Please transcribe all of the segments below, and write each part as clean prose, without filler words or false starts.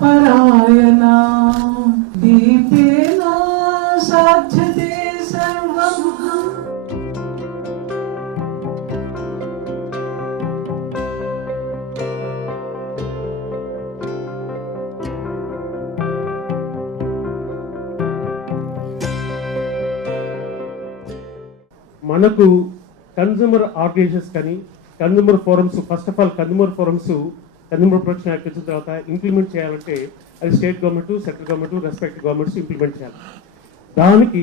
పరాయణ దీపేన సాధ్యతే సర్వం. మనకు consumer organisations కానీ consumer forums, first of all consumer forums consumer protection act వచ్చిన తర్వాత ఇంప్లిమెంట్ చేయాలంటే అది state government, central government, respective governments implement చేయాలి. దానికి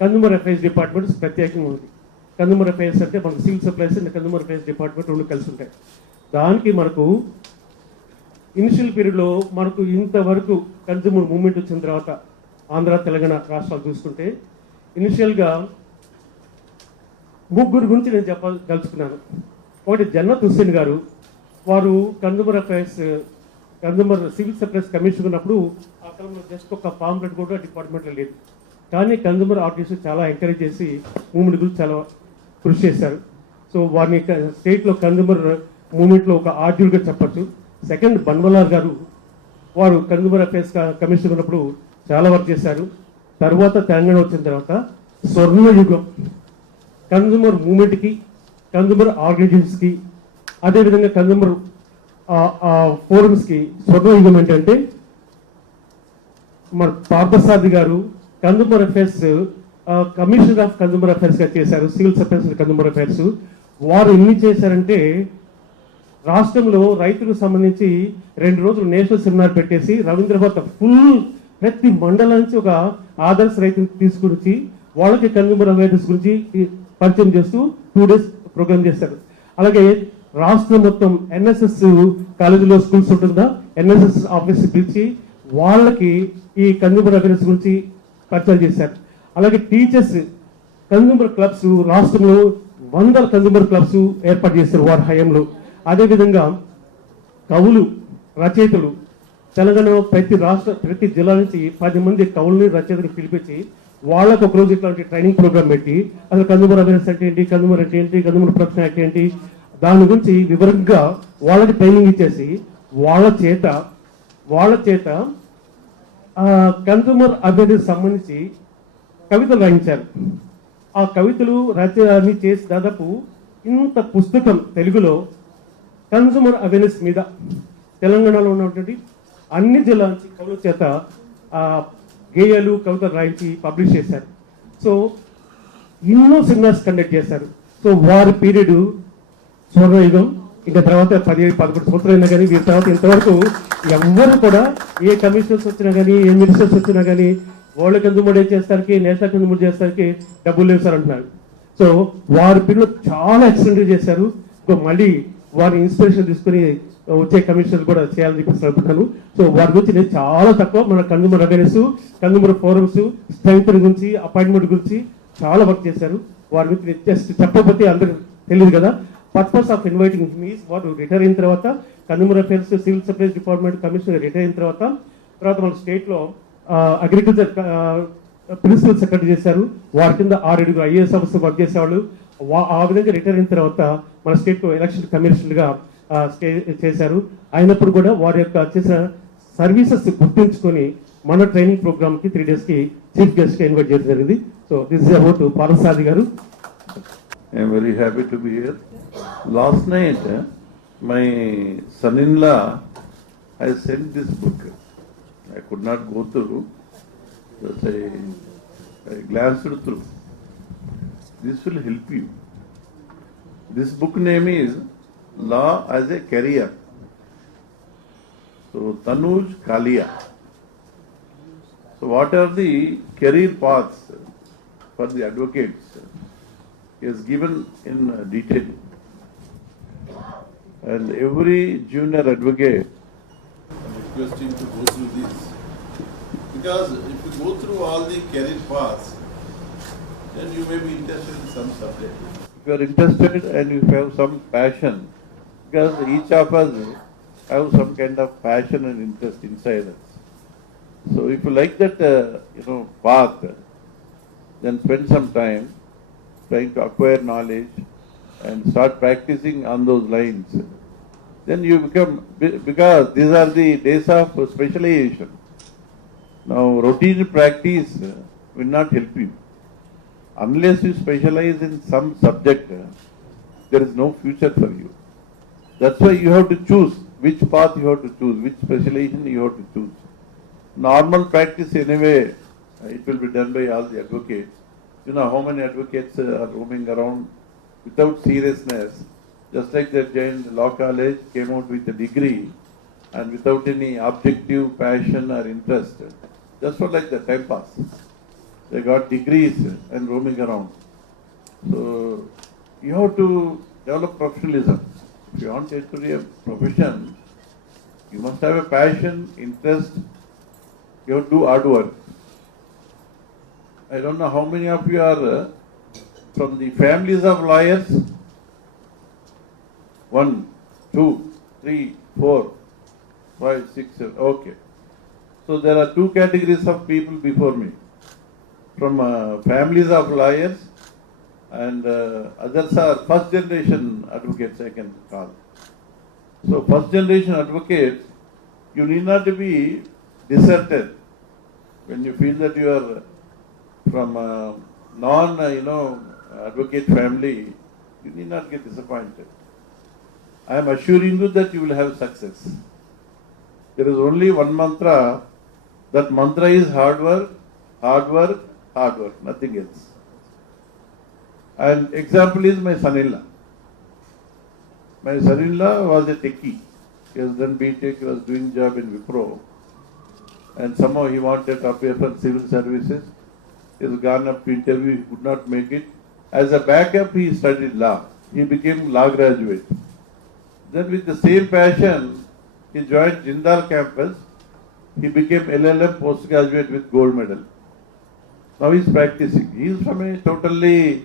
కన్జ్యూమర్ అఫైర్స్ డిపార్ట్మెంట్స్ ప్రత్యేకంగా ఉంది. కన్జ్యూమర్ అఫైర్స్ అంటే మనకు civil supplies and consumer affairs department రెండు కలిసి ఉంటాయి. దానికి మనకు ఇనిషియల్ పీరియడ్లో మనకు ఇంతవరకు కన్జ్యూమర్ మూవ్మెంట్ వచ్చిన తర్వాత ఆంధ్ర, తెలంగాణ రాష్ట్రాలు చూసుకుంటే ఇనిషియల్గా ముగ్గురు గురించి నేను చెప్పదలుచుకున్నాను. ఒకటి జన్నత్ హుస్సేన్ గారు, వారు consumer affairs, consumer civil supplies commission ఉన్నప్పుడు ఆ కాలంలో జస్ట్ ఒక పాంప్లెట్ కూడా డిపార్ట్మెంట్లో లేదు. కానీ కన్జ్యూమర్ ఆర్గనైజేషన్ చాలా ఎంకరేజ్ చేసి మూవ్మెంట్ గురించి చాలా కృషి చేశారు. సో వారిని స్టేట్లో కన్జ్యూమర్ మూవ్మెంట్లో ఒక ఆర్డ్యూల్గా చెప్పచ్చు. సెకండ్, బన్వలాల్ గారు, వారు కన్జ్యూమర్ అఫైర్స్ కమిషన్ ఉన్నప్పుడు చాలా వర్క్ చేశారు. తర్వాత తెలంగాణ వచ్చిన తర్వాత స్వర్ణయుగం కన్జ్యూమర్ మూవ్మెంట్కి, కన్జ్యూమర్ ఆర్గనైజేషన్స్కి, అదేవిధంగా కన్జ్యూమర్ ఫోరమ్స్కి స్వర్ణయుగం ఏంటంటే మన Parthasarathi garu consumer affairs commissioner of consumer అఫైర్స్గా చేశారు, సివిల్ సప్లైస్ కన్జ్యూమర్ అఫైర్స్. వారు ఎన్ని చేశారంటే రాష్ట్రంలో రైతులకు సంబంధించి 2 రోజులు నేషనల్ సెమినార్ పెట్టేసి రవీంద్రభారత ఫుల్ ప్రతి మండలం నుంచి ఒక ఆదర్శ రైతుని తీసుకొచ్చి వాళ్ళకి కన్జ్యూమర్ అవేర్నెస్ గురించి పరిచయం చేస్తూ 2 days ప్రోగ్రామ్ చేశారు. అలాగే రాష్ట్రం మొత్తం ఎన్ఎస్ఎస్ కాలేజీలో స్కూల్స్ ఉంటుందా, ఎన్ఎస్ఎస్ ఆఫీస్ పిలిచి వాళ్ళకి ఈ కన్జ్యూమర్ అవేర్నెస్ గురించి పరిచయం చేశారు. అలాగే టీచర్స్ కన్జ్యూమర్ క్లబ్స్ రాష్ట్రంలో 100 కన్జ్యూమర్ క్లబ్స్ ఏర్పాటు చేశారు వారి హయాంలో. అదేవిధంగా కవులు, రచయితలు తెలంగాణలో ప్రతి జిల్లా నుంచి 10 మంది కవుల్ని, రచయితలు పిలిపించి వాళ్ళకు ఒకరోజు ఇట్లాంటి ట్రైనింగ్ ప్రోగ్రామ్ పెట్టి అసలు కన్జ్యూమర్ అవేర్నెస్ అంటే ఏంటి, కన్జ్యూమర్ అంటే ఏంటి, కన్జ్యూమర్ ప్రొటెక్షన్ యాక్ట్ ఏంటి, దాని గురించి వివరంగా వాళ్ళకి ట్రైనింగ్ ఇచ్చేసి వాళ్ళ చేత కన్జ్యూమర్ అవేర్నెస్ సంబంధించి కవితలు రాయించారు. ఆ కవితలు రచన చేసి దాదాపు ఇంత పుస్తకం తెలుగులో కన్జ్యూమర్ అవేర్నెస్ మీద తెలంగాణలో ఉన్నటువంటి అన్ని జిల్లాల నుంచి కవుల చేత గేయాలు, కవితలు రాయించి పబ్లిష్ చేశారు. సో ఎన్నో సెమినార్స్ కండక్ట్ చేశారు. సో వారి పీరియడ్ స్వర్ణయుగం. ఇంకా తర్వాత 10-11 సంవత్సరాలు అయినా కానీ వీరి తర్వాత ఇంతవరకు ఎవరు కూడా ఏ కమిషనర్స్ వచ్చినా కానీ, ఏ మినిస్టర్స్ వచ్చినా కానీ వరల్డ్ కన్జ్యూమర్ డే చేస్తానికి, నేషనల్ కన్జ్యూమర్ చేస్తానికి డబ్బులు లేవు సార్ అంటున్నారు. సో వారి పీరియడ్ చాలా ఎక్స్టెండ్ చేశారు. మళ్ళీ వారి ఇన్స్పిరేషన్ తీసుకుని వచ్చే కమిషనర్ కూడా చేయాలని చెప్పేసి అనుకుంటాను. సో వారి గురించి నేను చాలా తక్కువ, మన consumer awareness, consumer forums, strength గురించి, అపాయింట్మెంట్ గురించి చాలా వర్క్ చేశారు. వారి గురించి జస్ట్ చెప్పకపోతే అందరికి తెలియదు కదా. Purpose of inviting him is వారు రిటైర్ అయిన తర్వాత consumer affairs, civil supplies department commissioner retire అయిన తర్వాత మన స్టేట్లో అగ్రికల్చర్ ప్రిన్సిపల్ సెక్రటరీ చేశారు. వారి కింద 6 IAS ఆఫీసర్ వర్క్ చేసేవాళ్ళు. ఆ విధంగా రిటైర్ అయిన తర్వాత మన స్టేట్లో ఎలక్షన్ కమిషనర్గా చేశారు. అయినప్పుడు కూడా వారి యొక్క చేసిన సర్వీసెస్ గుర్తించుకొని మన ట్రైనింగ్ ప్రోగ్రామ్కి 3 days చీఫ్ గెస్ట్గా ఇన్వైట్ చేయడం జరిగింది. So this is about Parthasarathy garu. I'm very happy to be here. Last night, my son-in-law has sent this book. I could not go through, but I glanced through. This will help you. This book name is Law as a Career. So, Tanuj Kalia. So, what are the career paths for the advocates? He has given in detail. And every junior advocate, I'm requesting to go through this. Because if you go through all the career paths, then you may be interested in some subject. If you are interested and you have some passion, because each of us have some kind of passion and interest inside us. So if you like that, path, then spend some time trying to acquire knowledge and start practicing on those lines. then you become, because these are the days of specialization. Now, routine practice will not help you. Unless you specialize in some subject, there is no future for you. That's why you have to choose which path you have to choose, which specialization you have to choose. Normal practice anyway, it will be done by all the advocates. You know how many advocates are roaming around without seriousness, just like they joined law college, came out with a degree, and without any objective passion or interest, just for like the time pass. They got degrees and roaming around. So you have to develop professionalism. If you want it to be a profession, you must have a passion, interest. You have to do hard work. I don't know how many of you are from the families of lawyers. 1, 2, 3, 4, 5, 6, 7. Okay. So there are 2 categories of people before me. From families of lawyers, and others are first generation advocates, I can call. So first generation advocates, you need not to be deserted when you feel that you are from a advocate family. You need not get disappointed. I am assuring you that you will have success. There is only one mantra. That mantra is hard work, hard work, hard work, nothing else. And example is my son-in-law. My son-in-law was a techie. He has done BTech, he was doing job in Wipro. And somehow he wanted to appear for civil services. He has gone up to interview, he could not make it. As a backup, he studied law. He became law graduate. Then with the same passion, he joined Jindal campus. He became LLM postgraduate with gold medal. Now he is practicing. He is from a totally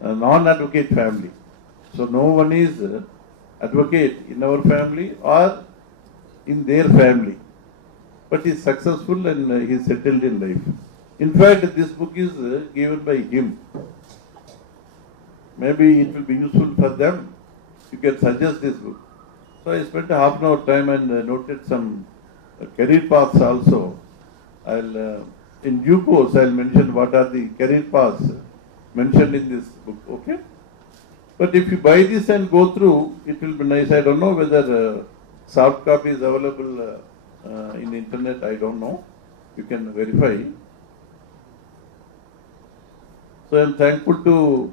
non-advocate family. So no one is advocate in our family or in their family. But he is successful and he is settled in life. In fact, this book is given by him. Maybe it will be useful for them. You can suggest this book. So I spent a half an hour time and noted some career paths also. In due course, I'll mention what are the career paths mentioned in this book, okay? But if you buy this and go through, it will be nice. I don't know whether soft copy is available in the internet, I don't know. You can verify. So I'm thankful to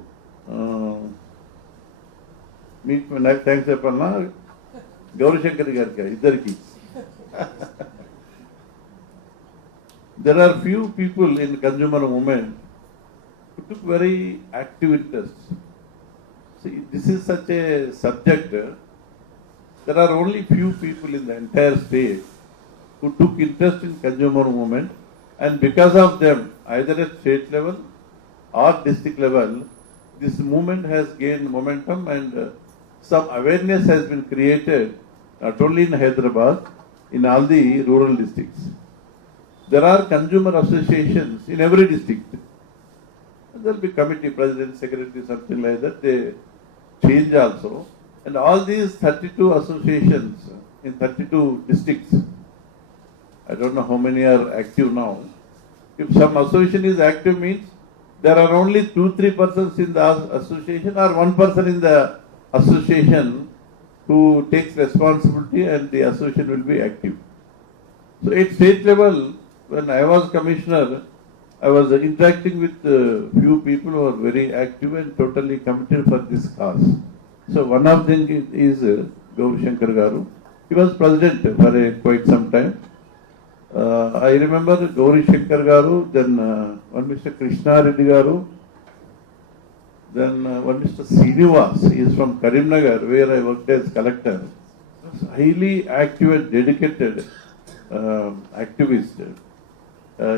meet my next thanks Apana, Gauri Shankar Garka, Idarki. There are few people in consumer movement who took very active interest. See, this is such a subject. There are only few people in the entire state who took interest in consumer movement, and because of them, either at state level or district level, this movement has gained momentum and some awareness has been created not only in Hyderabad, in all the rural districts. There are consumer associations in every district. There will be committee, president, secretary, something like that. They change also. And all these 32 associations in 32 districts, I don't know how many are active now. If some association is active means there are only 2-3 persons in the association or one person in the association who takes responsibility and the association will be active. So at state level, when I was commissioner, I was interacting with few people who are very active and totally committed for this cause. So one of them is Gauri Shankar Garu. He was president for quite some time. I remember Gauri Shankar Garu, then one Mr. Krishna Reddy Garu, then one Mr. Srinivas, he is from Karimnagar, where I worked as collector. Highly active and dedicated activist.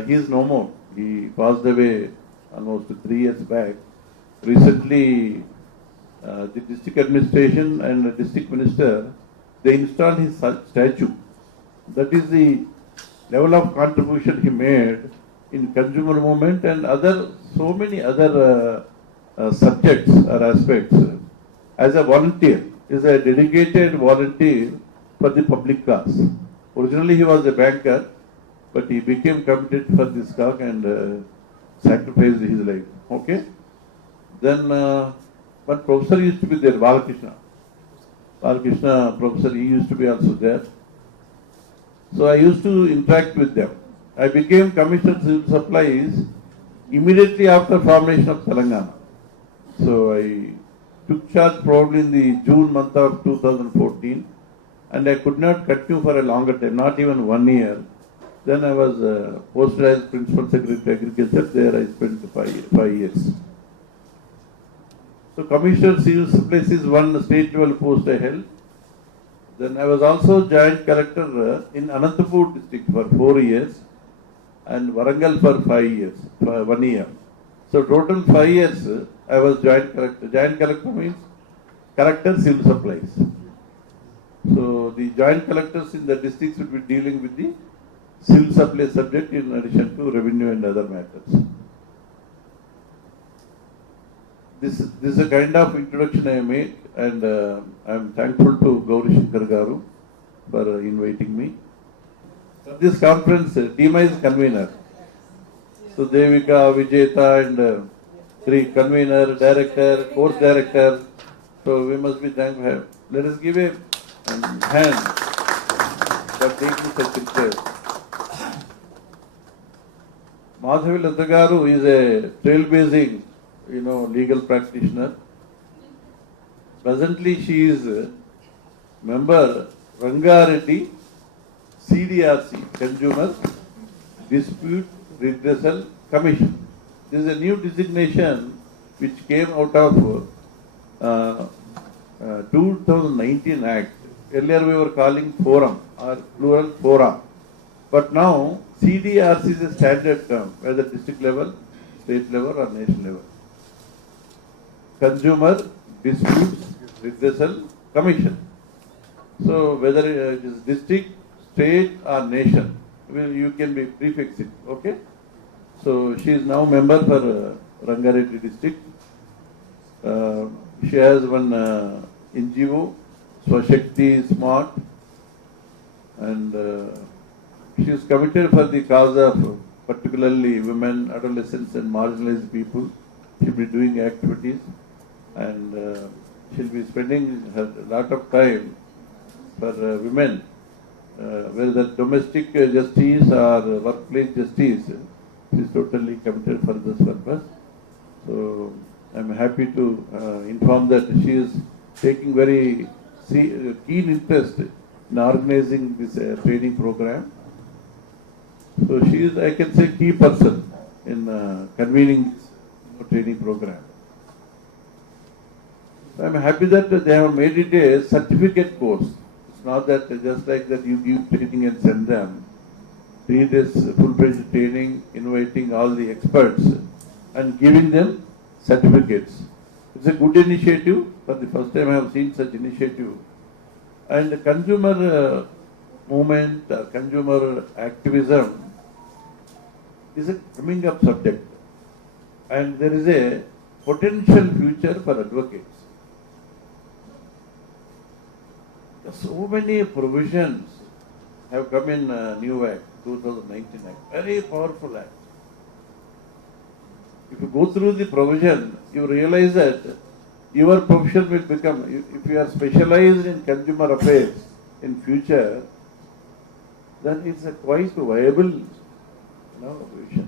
He is no more. He passed away almost 3 years back. Recently, the district administration and the district minister, they installed his statue. That is the level of contribution he made in consumer movement and so many other subjects or aspects as a volunteer. is a dedicated volunteer for the public cause. Originally he was a banker, but he became committed for this cause and sacrificed his life. Okay? Then one professor used to be there, Balakrishna. Balakrishna professor, he used to be also there. So I used to interact with them. I became Commissioner of Civil Supplies immediately after formation of Telangana. So I took charge probably in the June month of 2014, and I could not continue for a longer time, not even 1 year. Then I was posted as Principal Secretary Agriculture. There I spent five years. So Commissioner of Civil Supplies is one state level post I held. Then I was also Joint Collector in Anantapur district for 4 years and Warangal for 5 years, for 1 year. So total 5 years I was Joint Collector. Joint Collector means Collector Civil Supplies. So the Joint Collectors in the districts will be dealing with the civil supply subject in addition to revenue and other matters. This is a kind of introduction I made, and I am thankful to Gauri Shankar Garu for inviting me. For this conference, Dima is convener. So Devika, Vijeta and three convener, director, course director. So we must be thankful. Let us give a hand for taking such pictures. Madhavi Lata Garu is a trailblazing, legal practitioner. Presently, she is a member Rangareddy CDRC, Consumer Dispute Redressal Commission. This is a new designation which came out of 2019 Act. Earlier we were calling forum or plural fora. But now CDRC is a standard term, whether district level, state level or nation level. Consumer Disputes Redressal Commission. So whether it is district, state or nation, you can be prefix it. Okay. So she is now member for Rangareddy district. She has one NGO, Swashakti Smart, and she is committed for the cause of particularly women, adolescents and marginalized people. She will be doing activities, and she will be spending a lot of time for women, whether domestic justice or workplace justice. She is totally committed for this purpose. So I am happy to inform that she is taking very keen interest in organizing this training program. So she is, I can say, key person in convening this training program. I am happy that they have made it a certificate course. It's not that just like that you give training and send them. 3 days full-fledged training, inviting all the experts and giving them certificates. It's a good initiative. For the first time I have seen such initiative. And the consumer movement, consumer activism is a coming up subject. And there is a potential future for advocates. So many provisions have come in new Act, 2019 Act, very powerful Act. If you go through the provision, you realize that your profession will become, if you are specialized in consumer affairs in future, then it's a quite viable profession.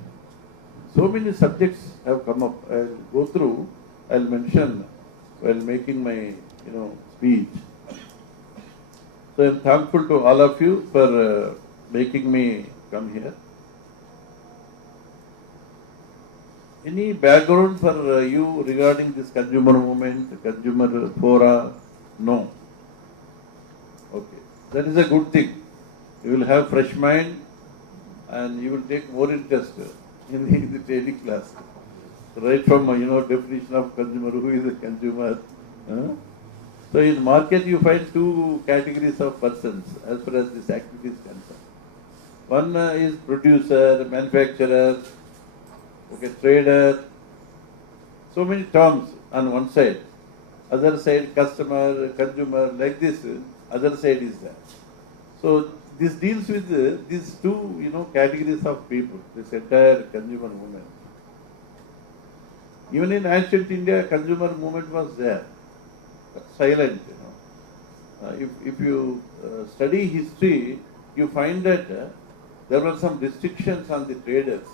So many subjects have come up. I'll go through, I'll mention while making my speech. So I'm thankful to all of you for making me come here. Any background for you regarding this consumer movement, consumer fora? No. Okay. That is a good thing. You will have fresh mind and you will take more interest in the training class. Right from, definition of consumer, who is a consumer. So in market you find 2 categories of persons as far as this activity is concerned. One is producer, manufacturer, trader. So many terms on one side. other side customer, consumer, like this, other side is there. So this deals with these two, categories of people, this entire consumer movement. Even in ancient India, consumer movement was there, silent, if you study history, you find that there were some restrictions on the traders.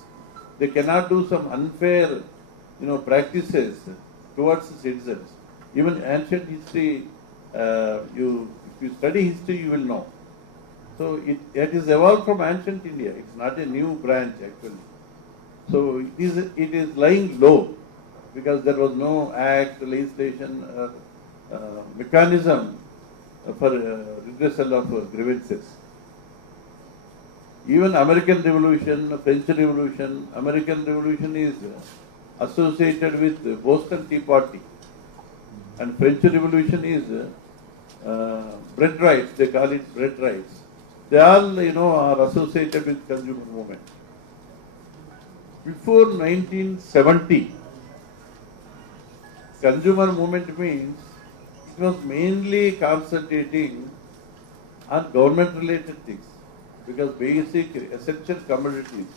They cannot do some unfair, practices towards the citizens. Even ancient history, if you study history, you will know. So it is evolved from ancient India. It's not a new branch actually. So it is lying low because there was no act, legislation, mechanism for redressal of grievances. Even American Revolution, French Revolution, American Revolution is associated with the Boston Tea Party, and French Revolution is bread rights. They call it bread rights. They all, are associated with consumer movement. Before 1970, consumer movement means it was mainly concentrating on government-related things, because basic essential commodities,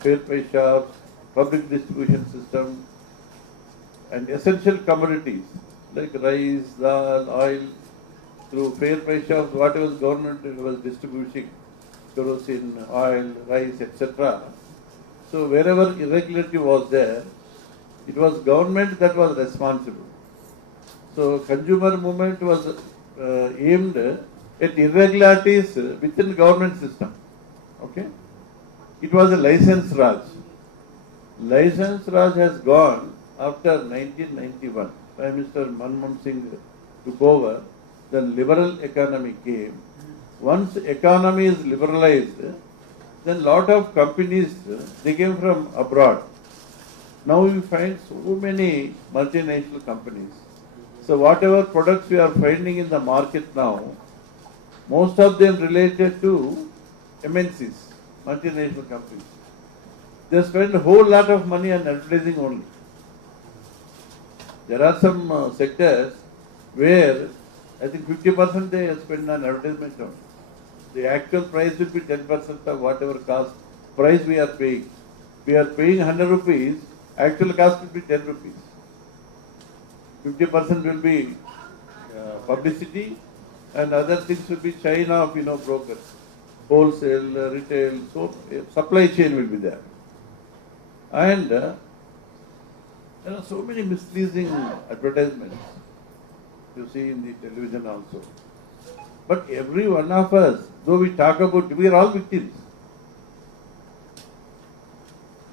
fair pay shops, public distribution system, and essential commodities like rice, dal, oil, through fair pay shops, whatever government was distributing, kerosene, oil, rice, etc. So wherever irregularity was there, it was government that was responsible. So consumer movement was aimed at irregularities within government system. Okay? It was a license Raj. License Raj has gone after 1991. Prime Minister Manmohan Singh took over, then liberal economy came. Once economy is liberalized, then lot of companies, they came from abroad. Now you find so many multinational companies. So whatever products we are finding in the market now, most of them related to MNCs, multinational companies. They spend a whole lot of money on advertising only. There are some sectors where I think 50% they spend on advertisement only. The actual price will be 10% of whatever cost price we are paying. We are paying 100 rupees, actual cost will be 10 rupees. 50% will be publicity, and other things will be chain of brokers, wholesale, retail, so supply chain will be there. And there are so many misleading advertisements you see in the television also. But every one of us, though we talk about, we are all victims.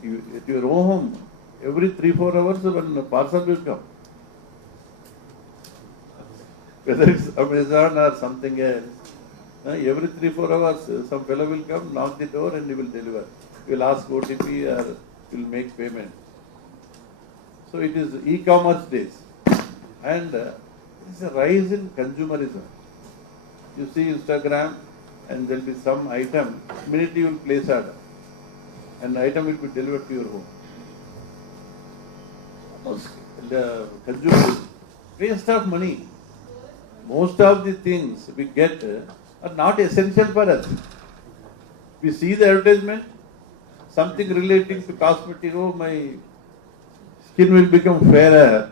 At your own home, every 3-4 hours when a parcel will come. Whether it's Amazon or something else, every 3-4 hours some fellow will come, knock the door and he will deliver. He will ask OTP or he will make payment. So it is e-commerce days. And there is a rise in consumerism. You see Instagram and there will be some item, immediately you will place order. And the item will be delivered to your home. The consumer waste of money. Most of the things we get are not essential for us. We see the advertisement, something relating to cosmetic, oh my skin will become fairer,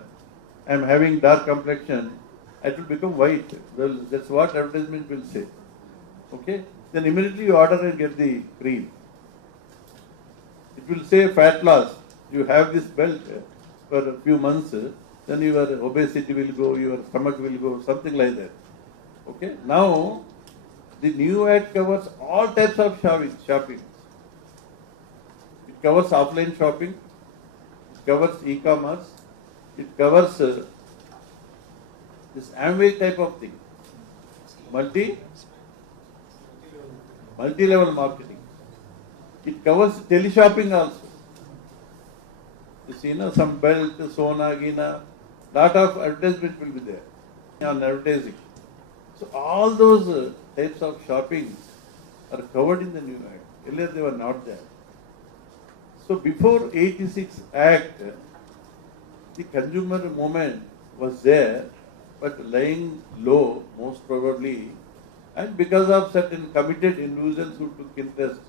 I am having dark complexion, it will become white. Well, that's what advertisement will say. Okay? Then immediately you order and get the cream. It will say fat loss. You have this belt for a few months, then your obesity will go, your stomach will go, something like that. Okay? Now, the new ad covers all types of shopping. It covers offline shopping, it covers e-commerce, it covers this Amway type of thing. Multi-level marketing. It covers teleshopping also. You see, some belt, Sona, Gina, lot of advertisement will be there on advertising. So all those types of shopping are covered in the new act. Earlier they were not there. So before 86 Act, the consumer movement was there, but lying low most probably, and because of certain committed individuals who took interest.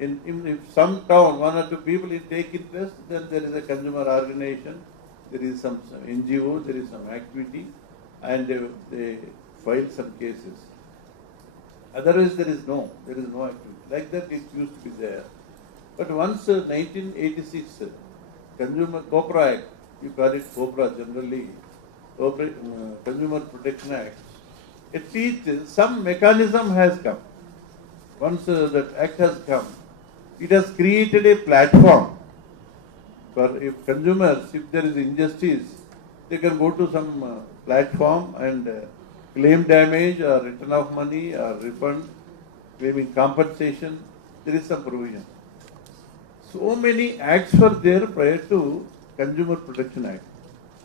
In if some town, one or two people take interest, then there is a consumer organization, there is some NGO, there is some activity, and they file some cases. Otherwise, there is no activity. Like that, it used to be there. But once 1986 Consumer Copra Act, you call it Copra generally, Consumer Protection Act, at least some mechanism has come. Once that act has come, it has created a platform for if consumers, if there is injustice, they can go to some platform and claim damage or return of money or refund, claiming compensation. There is some provision. So many acts were there prior to Consumer Protection Act.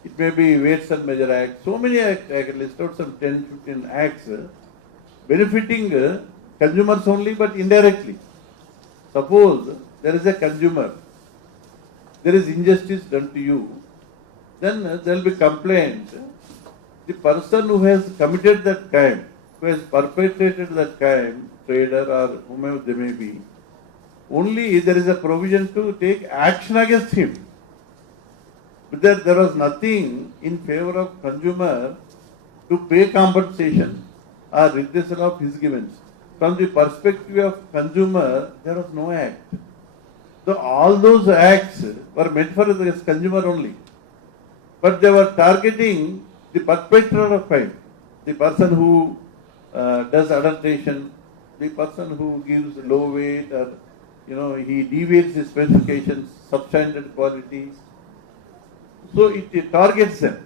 It may be Weights and Measure Act. So many acts, I can list out some 10, 15 acts benefiting consumers only but indirectly. Suppose there is a consumer, there is injustice done to you, then there will be complaint. The person who has committed that crime, who has perpetrated that crime, trader or whomever they may be, only there is a provision to take action against him. But there was nothing in favor of consumer to pay compensation or redressal of his grievances. From the perspective of consumer, there was no act. So all those acts were meant for the consumer only. But they were targeting the perpetrator of crime, the person who does adulteration, the person who gives low weight or he deviates the specifications, substandard quality. So it targets them.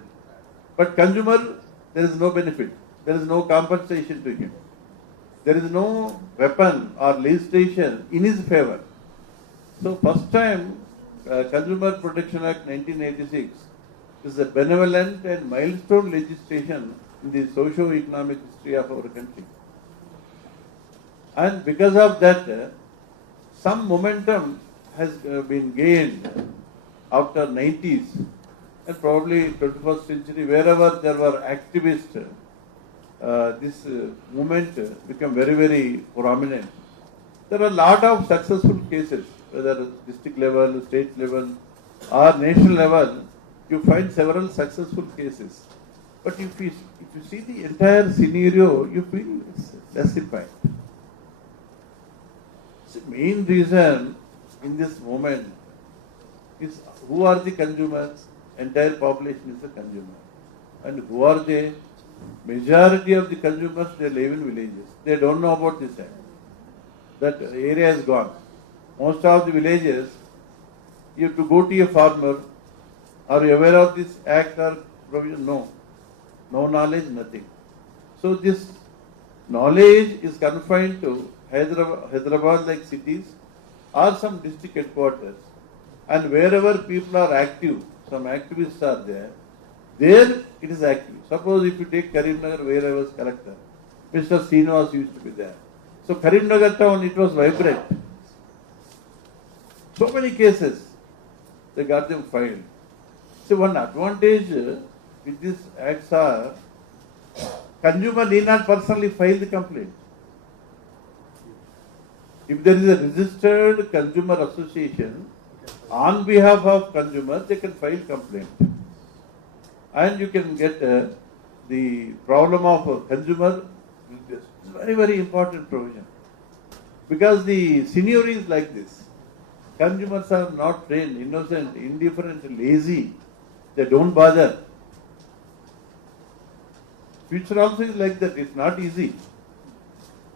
But consumer, there is no benefit. There is no compensation to him. There is no weapon or legislation in his favor. So first time Consumer Protection Act 1986 is a benevolent and milestone legislation in the socio-economic history of our country. And because of that, some momentum has been gained after 90s and probably 21st century, wherever there were activists, this movement became very, very prominent. There are a lot of successful cases, whether district level, state level, or national level, you find several successful cases. But if you see the entire scenario, you feel it's justified. The main reason in this moment is who are the consumers? Entire population is a consumer. And who are they? Majority of the consumers, they live in villages. They don't know about this act. That area is gone. Most of the villages, you have to go to a farmer. Are you aware of this act or provision? No. No knowledge, nothing. So this knowledge is confined to Hyderabad-like cities or some district headquarters. And wherever people are active, some activists are there it is active. Suppose if you take Karimnagar, where I was collector, Mr. Srinivas used to be there. So Karimnagar town, it was vibrant. So many cases, they got them filed. So one advantage with these acts are, consumer need not personally file the complaint. If there is a registered consumer association, on behalf of consumer, they can file complaint. And you can get the problem of consumer. It's very, very important provision. Because the scenario is like this. Consumers are not trained, innocent, indifferent, lazy. They don't bother. Future also is like that. It's not easy.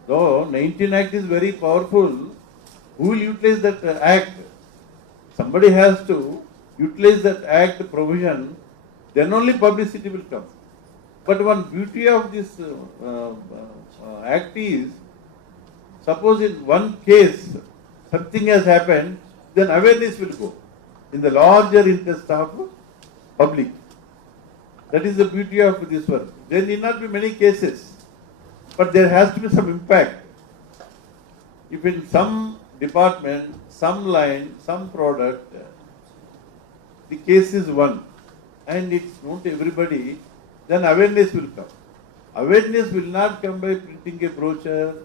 Though 19 Act is very powerful, who will utilize that act? Somebody has to utilize that act provision, then only publicity will come. But one beauty of this act is, suppose in one case something has happened, then awareness will go in the larger interest of public. That is the beauty of this work. There need not be many cases, but there has to be some impact. If in some department, some line, some product, the case is one, and it's known to everybody, then awareness will come. Awareness will not come by printing a brochure,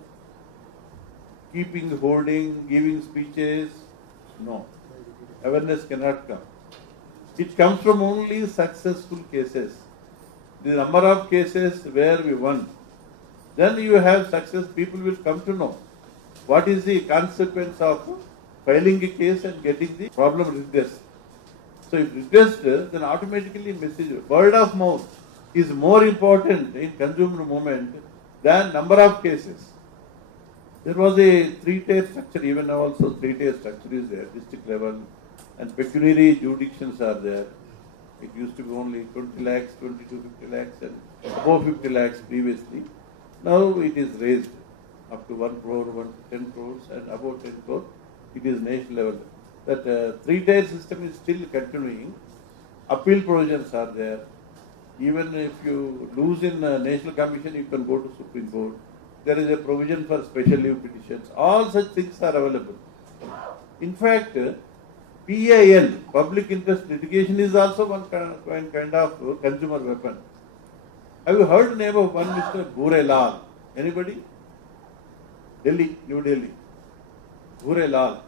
keeping hoarding, giving speeches. No. Awareness cannot come. It comes from only successful cases. The number of cases where we won. Then you have success, people will come to know what is the consequence of filing a case and getting the problem redressed. So if redressed, then automatically message, word of mouth is more important in consumer movement than number of cases. There was a three-tier structure, even now also three-tier structure is there, district level, and pecuniary jurisdictions are there. It used to be only 20 lakhs, 20 to 50 lakhs and above 50 lakhs previously. Now it is raised up to 1 crore, 1 to 10 crores and above 10 crore. It is national level. That three-tier system is still continuing. Appeal provisions are there. Even if you lose in National Commission, you can go to Supreme Court. There is a provision for special leave petitions. All such things are available. In fact, PIL, public interest litigation, is also one kind of consumer weapon. Have you heard the name of one Mr. Gurelal? Anybody? Delhi, New Delhi. Gurelal.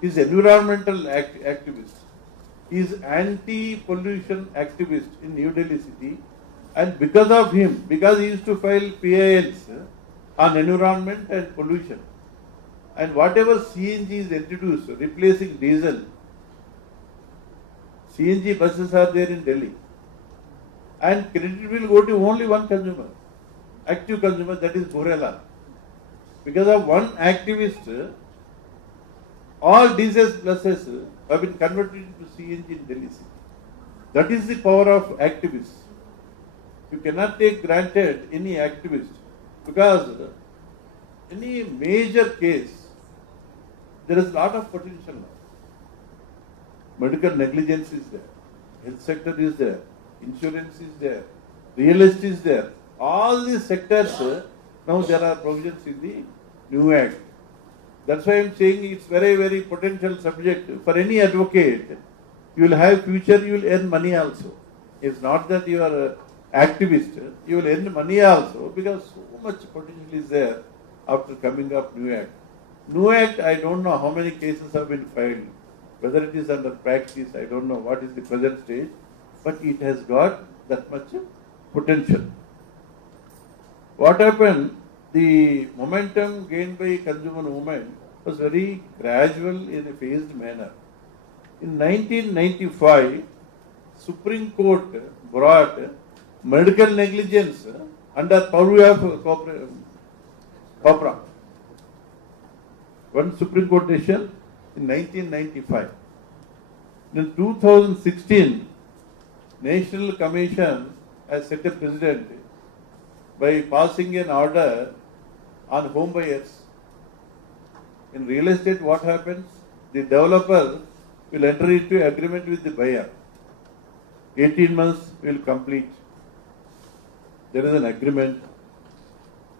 He is environmental activist. He is anti-pollution activist in New Delhi city, and because of him, because he used to file PILs on environment and pollution, and whatever CNG is introduced, replacing diesel, CNG buses are there in Delhi, and credit will go to only one consumer, active consumer, that is Borela. Because of one activist, all diesel buses have been converted into CNG in Delhi city. That is the power of activists. You cannot take granted any activist, because any major case, there is a lot of potential now. Medical negligence is there, health sector is there, insurance is there, real estate is there. All these sectors, now there are provisions in the new act. That's why I am saying it's very, very potential subject for any advocate. You will have future, you will earn money also. It's not that you are an activist, you will earn money also, because so much potential is there after coming up new act. New act, I don't know how many cases have been filed. Whether it is under practice, I don't know what is the present stage, but it has got that much potential. What happened? The momentum gained by consumer movement was very gradual in a phased manner. In 1995, Supreme Court brought medical negligence under purview of COPRA. One Supreme Court decision in 1995. In 2016, National Commission has set a precedent by passing an order on home buyers. In real estate, what happens? The developer will enter into agreement with the buyer. 18 months will complete. There is an agreement.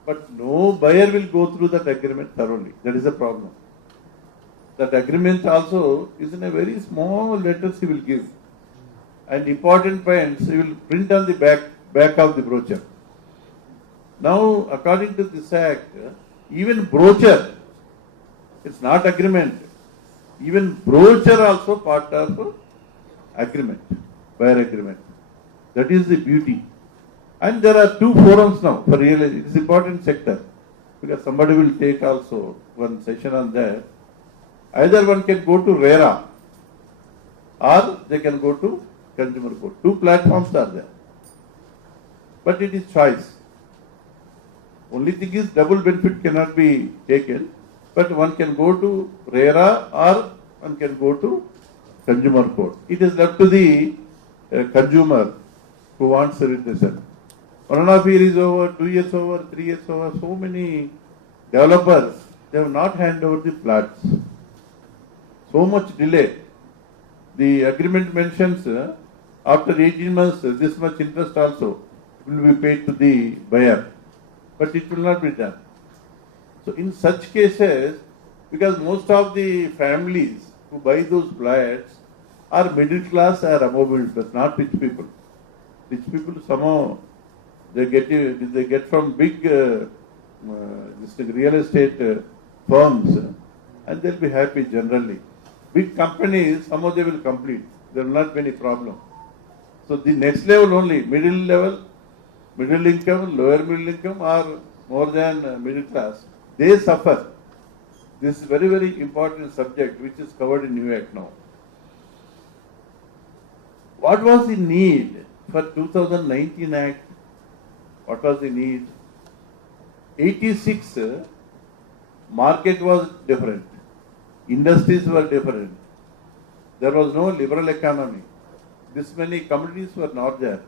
But no buyer will go through that agreement thoroughly. That is a problem. That agreement also is in a very small letters he will give. And important points he will print on the back of the brochure. Now, according to this act, even brochure, it's not agreement. Even brochure also part of agreement, buyer agreement. That is the beauty. And there are two forums now for real estate. It is important sector, because somebody will take also one session on that. Either one can go to RERA or they can go to Consumer Court. Two platforms are there. But it is choice. Only thing is double benefit cannot be taken, but one can go to RERA or one can go to Consumer Court. It is left to the consumer who wants a redressal. 1.5 years is over, 2 years over, 3 years over. So many developers, they have not handed over the flats. So much delay. The agreement mentions after 18 months, this much interest also will be paid to the buyer. But it will not be done. So in such cases, because most of the families who buy those flats, are middle class or above middle class, not rich people. Rich people somehow they get from big this real estate firms, and they'll be happy generally. Big companies, somehow they will complete. There will not be any problem. So the next level only, middle level, middle income, lower middle income, or more than middle class, they suffer. This is very, very important subject which is covered in New Act now. What was the need for 2019 Act? What was the need? 86, market was different. Industries were different. There was no liberal economy. This many commodities were not there.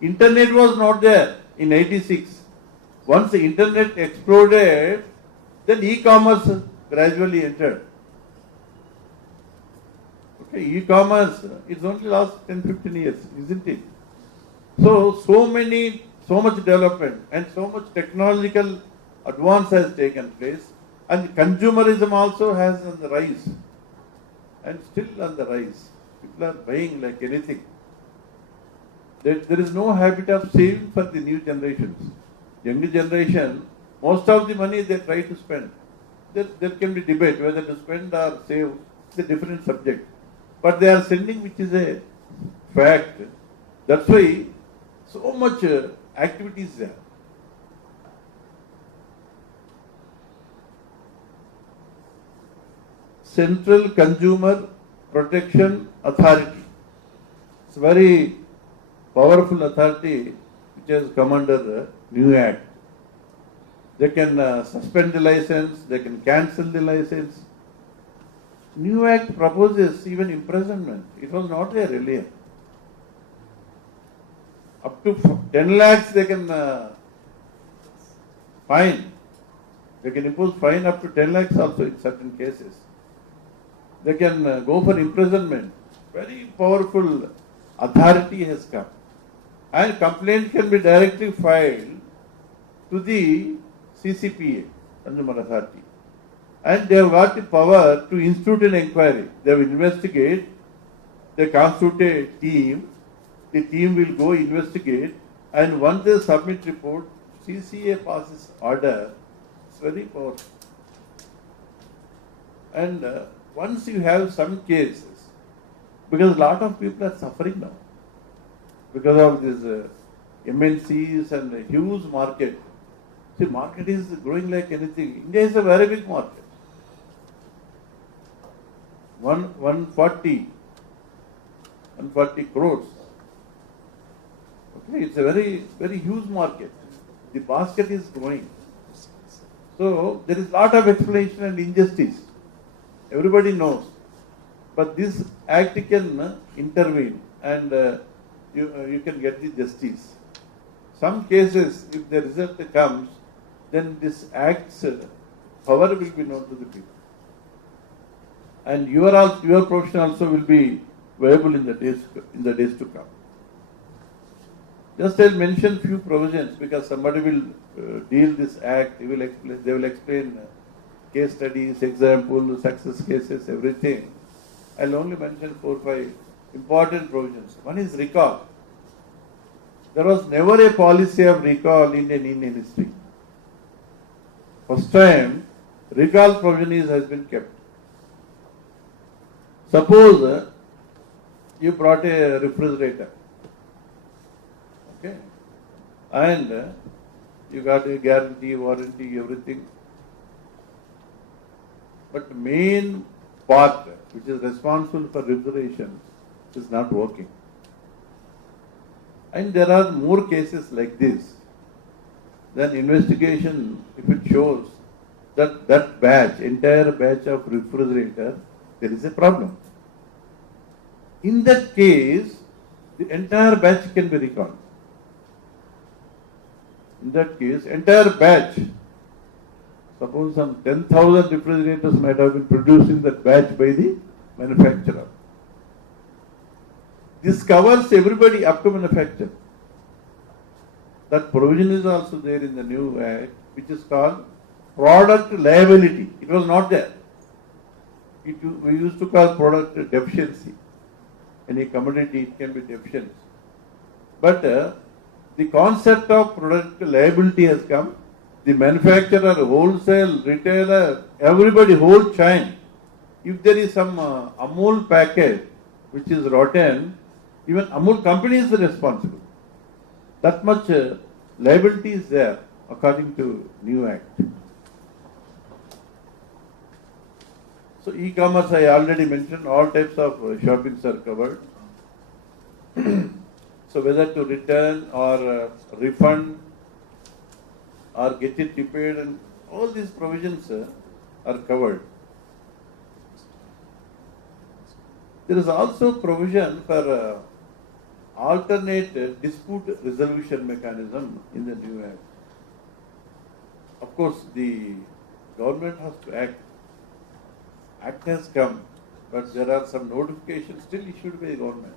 Internet was not there in 86. Once the internet exploded, then e-commerce gradually entered. Okay, e-commerce, it's only last 10-15 years, isn't it? So much development and so much technological advance has taken place, and consumerism also has on the rise, and still on the rise. People are buying like anything. There is no habit of saving for the new generations. Younger generation, most of the money they try to spend. There can be debate whether to spend or save. It's a different subject. But they are sending, which is a fact. That's why so much activity is there. Central Consumer Protection Authority. It's a very powerful authority which has come under the new Act. They can suspend the license, they can cancel the license. New Act proposes even imprisonment. It was not there earlier. Up to 10 lakhs they can fine. They can impose fine up to 10 lakhs also in certain cases. They can go for imprisonment. Very powerful authority has come. And complaint can be directly filed to the CCPA, Consumer Authority. And they have got the power to institute an inquiry. They will investigate, they constitute a team, the team will go investigate, and once they submit report, CCA passes order. It's very powerful. And once you have some cases, because a lot of people are suffering now, because of these MNCs and a huge market. See, market is growing like anything. India is a very big market. 140 crores. Okay, it's a very, very huge market. The basket is growing. So there is a lot of explanation and injustice. Everybody knows. But this act can intervene and you can get the justice. Some cases, if the result comes, then this act's power will be known to the people. And your profession also will be viable in the days to come. Just I'll mention few provisions because somebody will deal this act. They will explain case studies, examples, success cases, everything. I'll only mention 4 or 5 important provisions. One is recall. There was never a policy of recall in Indian history. First time, recall provision has been kept. Suppose you brought a refrigerator, okay, and you got a guarantee, warranty, everything. But main part, which is responsible for refrigeration, is not working. And there are more cases like this. Then investigation, if it shows that that batch, entire batch of refrigerator, there is a problem. In that case, the entire batch can be recalled. In that case, entire batch, suppose some 10,000 refrigerators might have been produced in that batch by the manufacturer. This covers everybody up to manufacturer. That provision is also there in the new act, which is called product liability. It was not there. We used to call product deficiency. any commodity, it can be deficient. But the concept of product liability has come. The manufacturer, wholesale, retailer, everybody, whole chain. If there is some Amul packet which is rotten, even Amul company is responsible. That much liability is there according to new act. So e-commerce, I already mentioned, all types of shoppings are covered. So whether to return or refund or get it repaired, and all these provisions are covered. There is also provision for alternate dispute resolution mechanism in the new act. Of course, the government has to act. Act has come, but there are some notifications still issued by the government.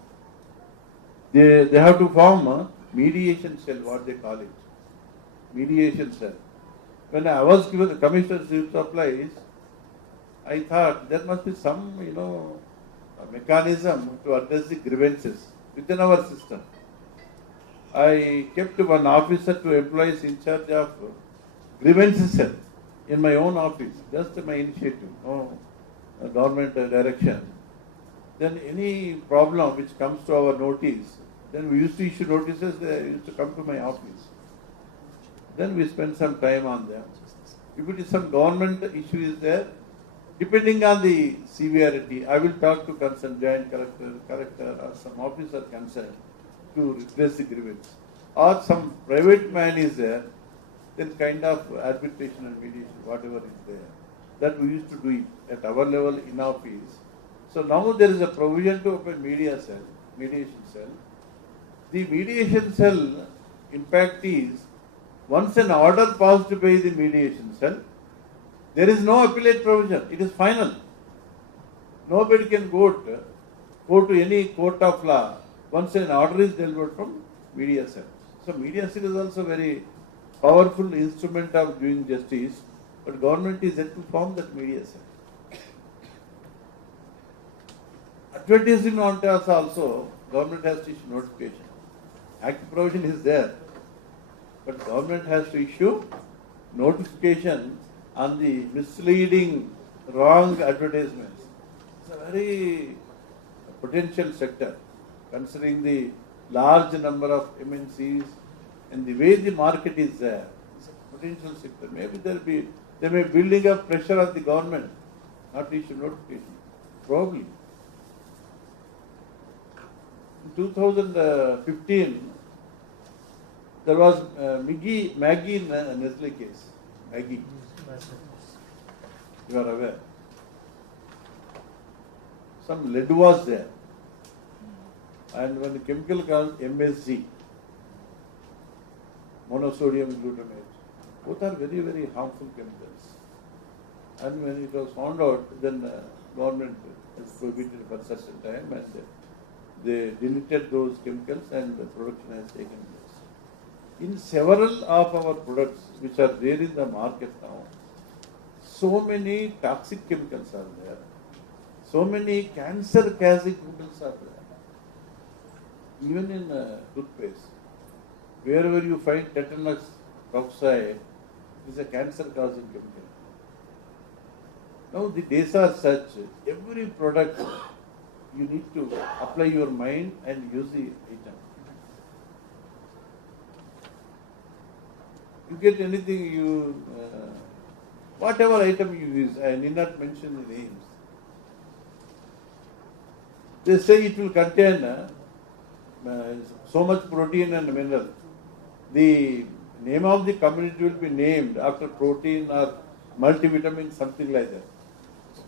They have to form a mediation cell, what they call it. Mediation cell. When I was given the Commissioner of Civil Supplies, I thought there must be some, a mechanism to address the grievances within our system. I kept one officer to employees in charge of grievances cell in my own office, just my initiative, no government direction. Then any problem which comes to our notice, then we used to issue notices, they used to come to my office. Then we spend some time on them. If it is some government issue is there, depending on the severity, I will talk to concerned joint collector or some officer concerned to redress the grievance. Or some private man is there, then kind of arbitration and mediation, whatever is there. That we used to do it at our level in office. So now there is a provision to open mediation cell. The mediation cell impact is, once an order passed by the mediation cell, there is no appellate provision. It is final. Nobody can go to any court of law once an order is delivered from media cell. So media cell is also very powerful instrument of doing justice, but government is yet to form that media cell. Advertising on us also, government has to issue notification. Act provision is there, but government has to issue notification on the misleading, wrong advertisements. It's a very potential sector, considering the large number of MNCs and the way the market is there. It's a potential sector. Maybe they may be building up pressure on the government not to issue notification. Probably. In 2015, there was Maggie Nestle case. Maggie. You are aware. Some lead was there. And when the chemical called MSG, monosodium glutamate, both are very, very harmful chemicals. And when it was found out, then government has prohibited for certain time and they deleted those chemicals and the production has taken place. In several of our products which are there in the market now, so many toxic chemicals are there. So many cancer-causing chemicals are there. Even in toothpaste, wherever you find tetanus toxide, it is a cancer-causing chemical. Now the days are such, every product you need to apply your mind and use the item. You get anything, whatever item you use, I need not mention the names. They say it will contain so much protein and mineral. The name of the community will be named after protein or multivitamin, something like that.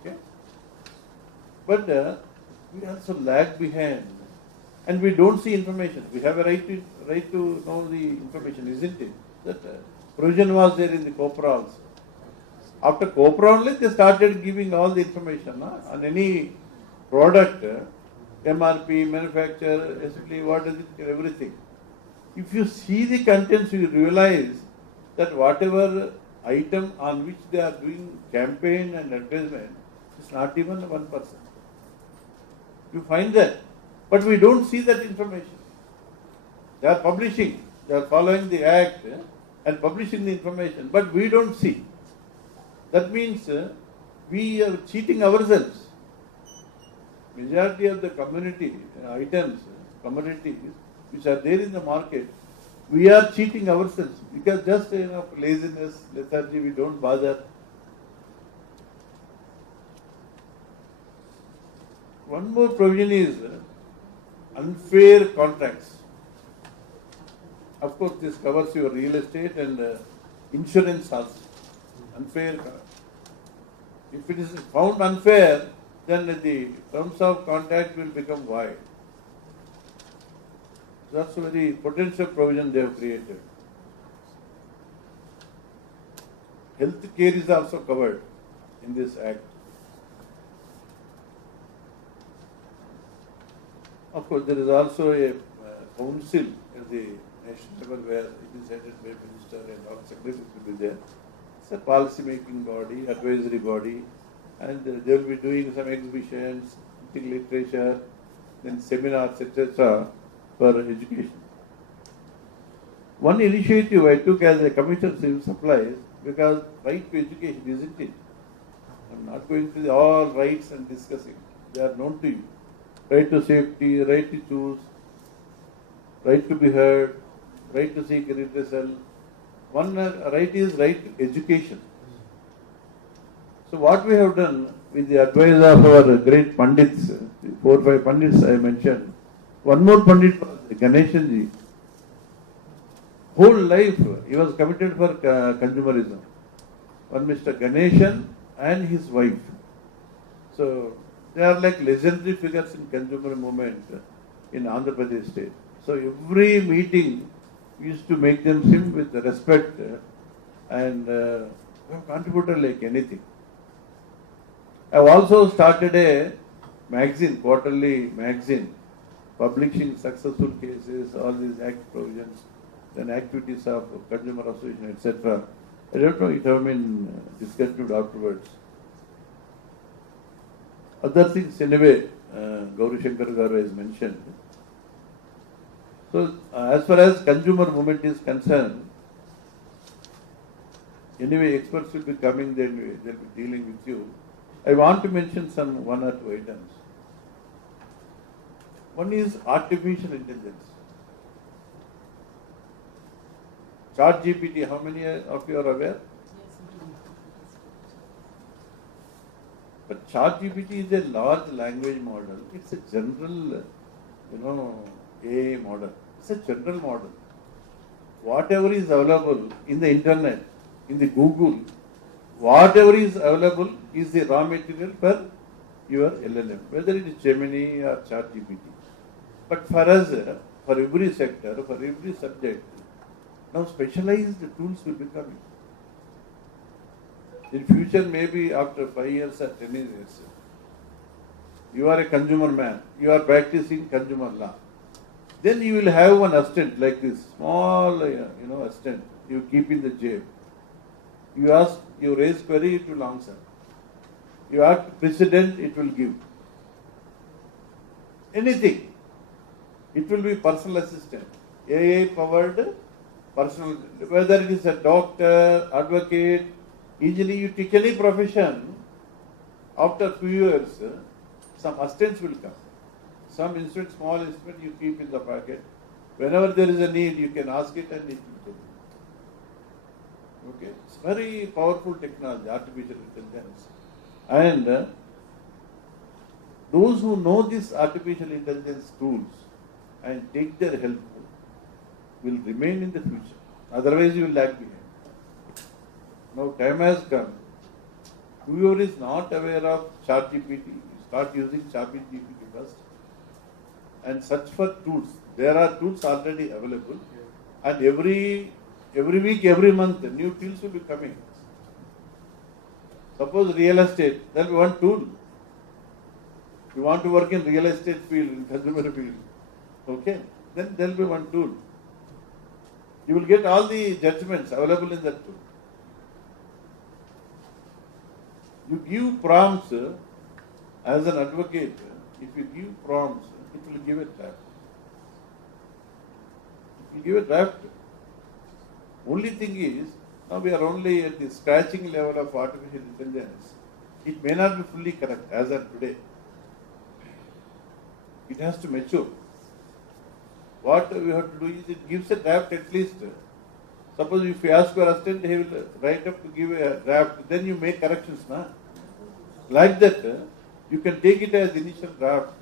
Okay? But we also lag behind and we don't see information. We have a right to know the information, isn't it? That provision was there in the COPRA also. After COPRA only, they started giving all the information on any product, MRP, manufacturer, SPL, what is it, everything. If you see the contents, you realize that whatever item on which they are doing campaign and advertisement is not even 1%. You find that But we don't see that information. They are publishing, they are following the act and publishing the information, but we don't see. That means we are cheating ourselves. Majority of the community items, commodities which are there in the market, we are cheating ourselves because just laziness, lethargy, we don't bother. One more provision is unfair contracts. Of course, this covers your real estate and insurance also. Unfair. If it is found unfair, then the terms of contract will become void. That's a very potential provision they have created. Health care is also covered in this act. Of course, there is also a council at the national level where it is headed by minister and all secretaries will be there. It's a policy making body, advisory body, and they will be doing some exhibitions, literature, then seminars, etc. for education. One initiative I took as a Commissioner of Civil Supplies, because right to education, isn't it? I'm not going to all rights and discussing. They are known to you. Right to safety, right to choose, right to be heard, right to seek redressal. One right is right to education. So what we have done with the advice of our great Pandits, 4 or 5 Pandits I mentioned, one more Pandit was Ganeshan ji. Whole life he was committed for consumerism. One Mr. Ganeshan and his wife. So they are like legendary figures in consumer movement in Andhra Pradesh state. So every meeting we used to make them sing with respect and have contributed like anything. I have also started a magazine, quarterly magazine, publishing successful cases, all these act provisions, then activities of consumer association, etc. I don't know, it have been discontinued afterwards. Other things anyway, Gauri Shankar Garu has mentioned. So as far as consumer movement is concerned, anyway experts will be coming, they'll be dealing with you. I want to mention some 1 or 2 items. One is artificial intelligence. ChatGPT, how many of you are aware? But ChatGPT is a large language model. It's a general, AI model. It's a general model. Whatever is available in the internet, in the Google, whatever is available is the raw material for your LLM, whether it is Gemini or ChatGPT. But for us, for every sector, for every subject, now specialized tools will be coming. In future, maybe after 5 years or 10 years, you are a consumer man, you are practicing consumer law. Then you will have one assistant like this, small, assistant, you keep in the jail. You ask, you raise query, it will answer. You ask precedent, it will give. Anything. It will be personal assistant, AI powered personal, whether it is a doctor, advocate, engineer, you take any profession, after few years, some assistants will come. Some instrument, small instrument you keep in the pocket. Whenever there is a need, you can ask it and it will do. Okay, it's very powerful technology, artificial intelligence. And those who know these artificial intelligence tools and take their help will remain in the future. Otherwise, you will lag behind. Now, time has come. Whoever is not aware of ChatGPT, start using ChatGPT first and search for tools. There are tools already available, and every week, every month, new tools will be coming. Suppose real estate, there will be one tool. You want to work in real estate field, in consumer field, okay? Then there will be one tool. You will get all the judgments available in that tool. You give prompts as an advocate. If you give prompts, it will give a draft. It will give a draft. Only thing is, now we are only at the scratching level of artificial intelligence. It may not be fully correct as of today. It has to mature. What we have to do is it gives a draft at least. Suppose if you ask your assistant, he will write up to give a draft, then you make corrections. Na? Like that, you can take it as initial draft,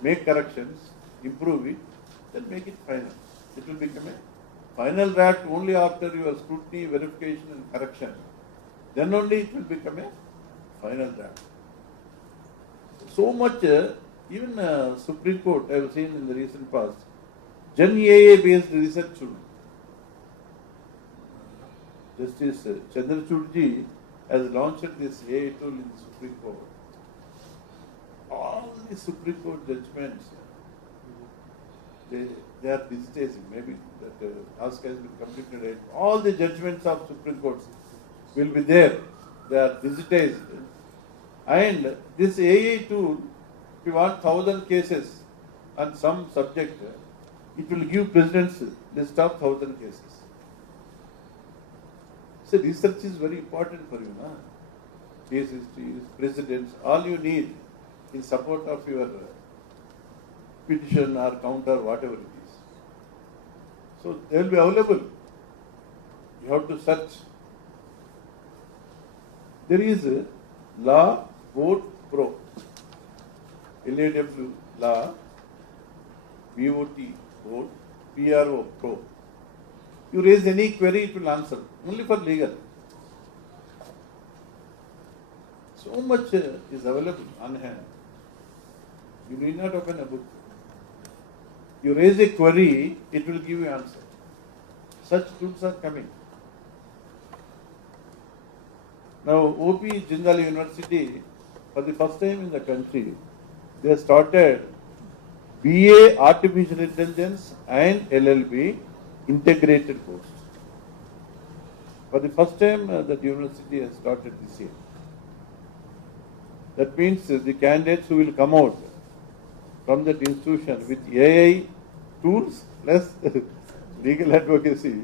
make corrections, improve it, then make it final. It will become a final draft only after your scrutiny, verification and correction. Then only it will become a final draft. So much, even Supreme Court, I have seen in the recent past, Gen AI based research. Justice Chandrachudji has launched this AI tool in the Supreme Court. All the Supreme Court judgments, they are digitizing. Maybe that task has been completed. All the judgments of Supreme Court will be there. They are digitized. And this AI tool, if you want 1,000 cases on some subject, it will give president's list of 1,000 cases. So research is very important for you, na? Case histories, precedents, all you need in support of your petition or counter, whatever it is. So they will be available. You have to search. There is a Law Vote Pro, LAW Law, VOT Vote, PRO Pro. You raise any query, it will answer. Only for legal. So much is available on hand. You need not open a book. You raise a query, it will give you answer. Such tools are coming. Now, OP Jindal University, for the first time in the country, they started BA Artificial Intelligence and LLB integrated course. For the first time, that university has started this year. That means the candidates who will come out from that institution with AI tools plus legal advocacy,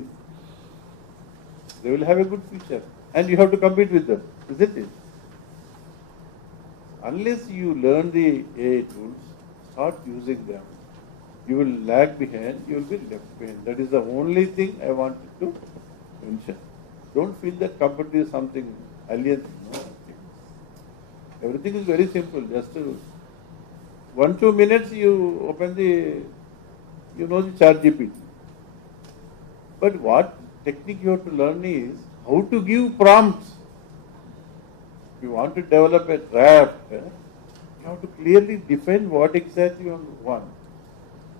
they will have a good future. And you have to compete with them, isn't it? Unless you learn the AI tools, start using them, you will lag behind, you will be left behind. That is the only thing I wanted to mention. Don't feel that competition is something alien. No. Everything is very simple. Just 1-2 minutes you open the, the ChatGPT. But what technique you have to learn is how to give prompts. If you want to develop a draft, you have to clearly define what exactly you want.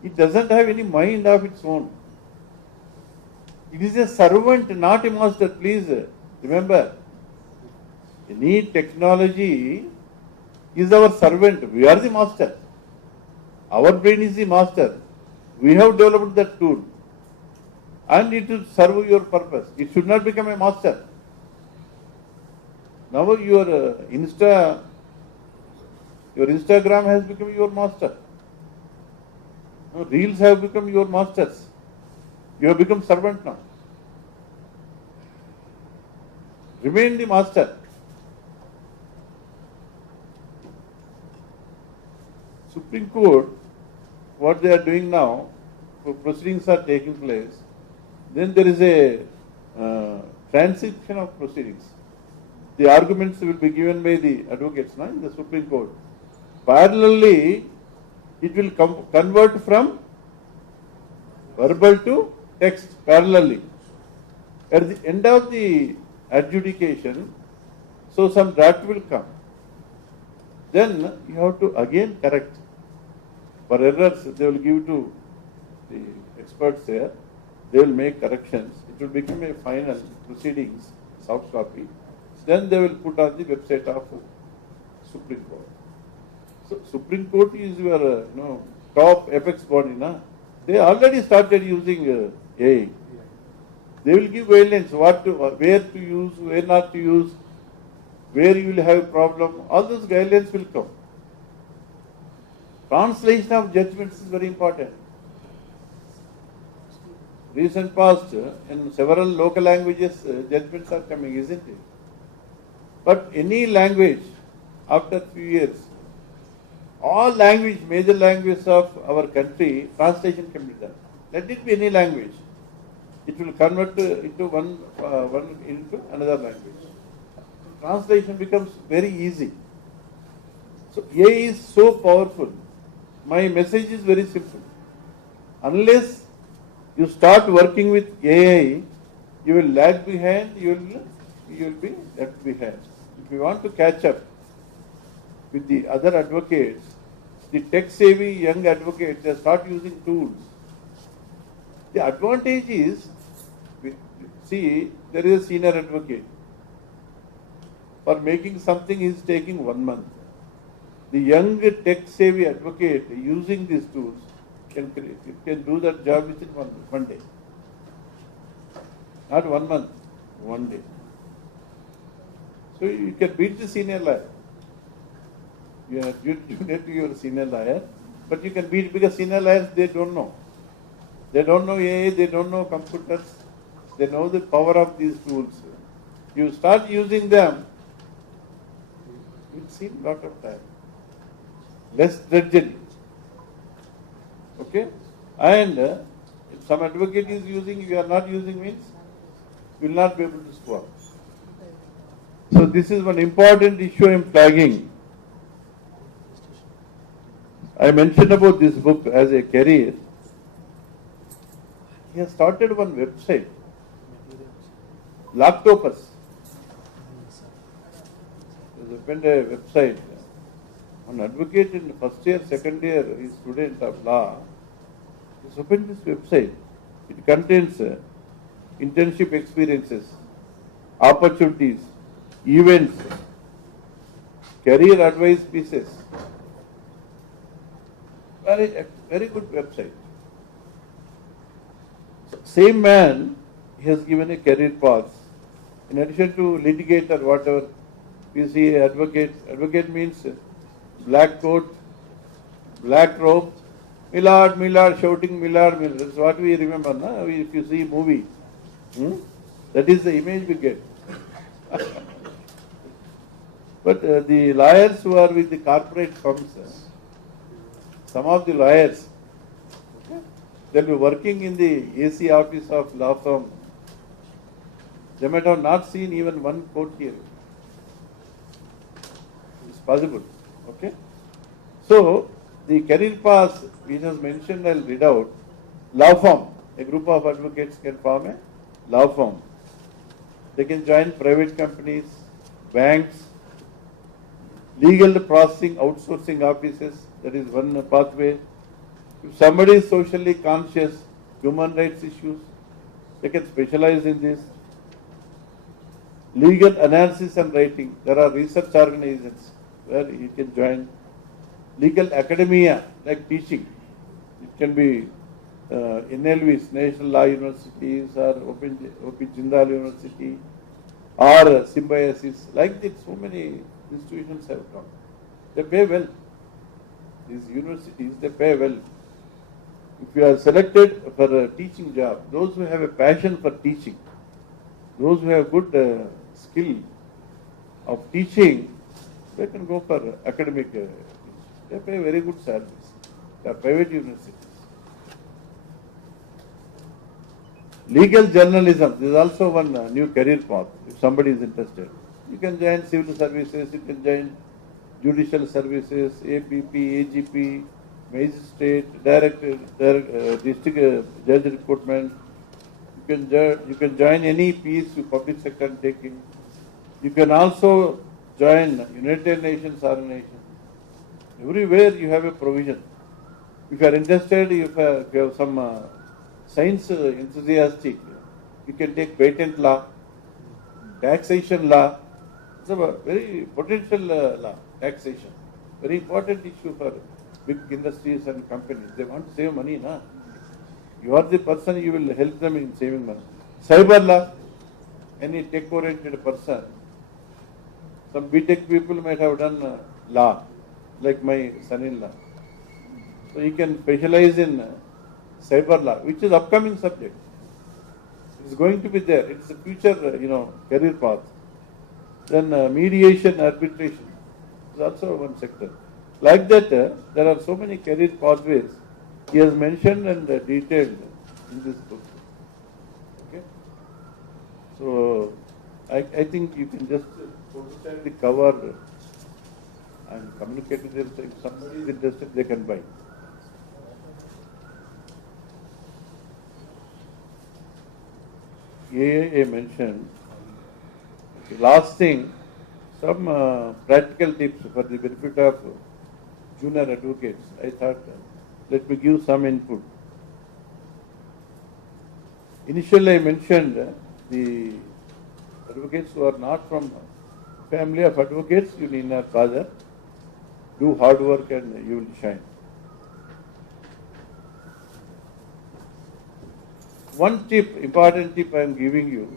It doesn't have any mind of its own. It is a servant, not a master. Please remember, any technology is our servant. We are the master. Our brain is the master. We have developed that tool. And it will serve your purpose. It should not become a master. Now your Instagram has become your master. Now Reels have become your masters. You have become servant now. Remain the master. Supreme Court, what they are doing now, proceedings are taking place. Then there is a transcription of proceedings. The arguments will be given by the advocates now in the Supreme Court. Parallelly, it will convert from verbal to text parallelly. At the end of the adjudication, so some draft will come. Then you have to again correct. For errors, they will give to the experts there. They will make corrections. It will become a final proceedings, soft copy. Then they will put on the website of Supreme Court. So Supreme Court is your top apex body. Na? They already started using AI. They will give guidelines where to use, where not to use, where you will have a problem. All those guidelines will come. Translation of judgments is very important. Recent past, in several local languages, judgments are coming, isn't it? But any language, after few years, all language, major languages of our country, translation can be done. Let it be any language. It will convert into one into another language. Translation becomes very easy. So AI is so powerful. My message is very simple. Unless you start working with AI, you will lag behind, you will be left behind. If you want to catch up with the other advocates, the tech-savvy young advocates, they start using tools. The advantage is, see, there is a senior advocate. For making something, he is taking 1 month. The young tech-savvy advocate using these tools can do that job within one day. Not 1 month, 1 day. So you can beat the senior lawyer. You are junior to your senior lawyer, but you can beat, because senior lawyers, they don't know. They don't know AI, they don't know computers, they know the power of these tools. You start using them, it seems a lot of time. Less drudgery. Okay? And if some advocate is using, you are not using, means you will not be able to score. So this is one important issue I am flagging. I mentioned about this book as a career. He has started one website, Laptopus. He has opened a website. An advocate in first year, second year, is student of law. He has opened this website. It contains internship experiences, opportunities, events, career advice pieces. Very good website. Same man, he has given a career path. In addition to litigator, whatever, you see advocate means black coat, black robe, Millard, shouting Millard. That's what we remember, na? If you see movie, that is the image we get. But the lawyers who are with the corporate firms, some of the lawyers, they will be working in the AC office of law firm. They might have not seen even one court hearing. It's possible. Okay? So, the career path, which was mentioned, I will read out. Law firm. A group of advocates can form a law firm. They can join private companies, banks, legal processing, outsourcing offices. That is one pathway. If somebody is socially conscious, human rights issues, they can specialize in this. Legal analysis and writing. There are research organizations where you can join. Legal academia, like teaching. It can be NLVs, National Law Universities, or OP Jindal University, or Symbiosis. Like that, so many institutions have come. They pay well. These universities, they pay well. If you are selected for a teaching job, those who have a passion for teaching, those who have good skill of teaching, they can go for academic. They pay very good salaries. They are private universities. Legal journalism, this is also one new career path. If somebody is interested, you can join civil services, you can join judicial services, APP, AGP, magistrate, director, district judge recruitment. You can join any piece with public sector undertaking. You can also join United Nations organization. Everywhere you have a provision. If you are interested, if you have some science enthusiastic, you can take patent law, taxation law. It's a very potential law, taxation. Very important issue for big industries and companies. They want to save money, na? You are the person, you will help them in saving money. Cyber law, any tech-oriented person. Some BTech people might have done law, like my son-in-law. So he can specialize in cyber law, which is upcoming subject. It's going to be there. It's a future, career path. Then mediation, arbitration is also one sector. Like that, there are so many career pathways he has mentioned and detailed in this book. Okay. So I think you can just potentially cover and communicate with them. So if somebody is interested, they can buy. I mentioned. The last thing, some practical tips for the benefit of junior advocates. I thought, let me give some input. Initially, I mentioned the advocates who are not from family of advocates, you need not bother. Do hard work and you will shine. One tip, important tip I am giving you,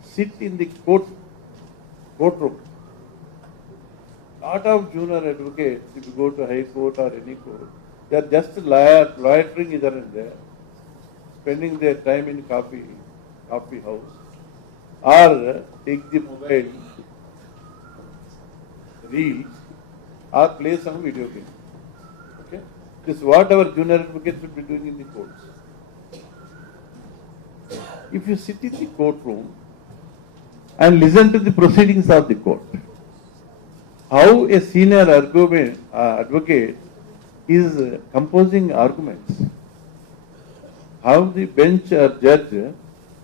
sit in the courtroom. Lot of junior advocates, if you go to high court or any court, they are just loitering either and there, spending their time in coffee house, or take the mobile, reels, or play some video game. Okay? This is what our junior advocates will be doing in the courts. If you sit in the courtroom and listen to the proceedings of the court, how a senior advocate is composing arguments, how the bench or judge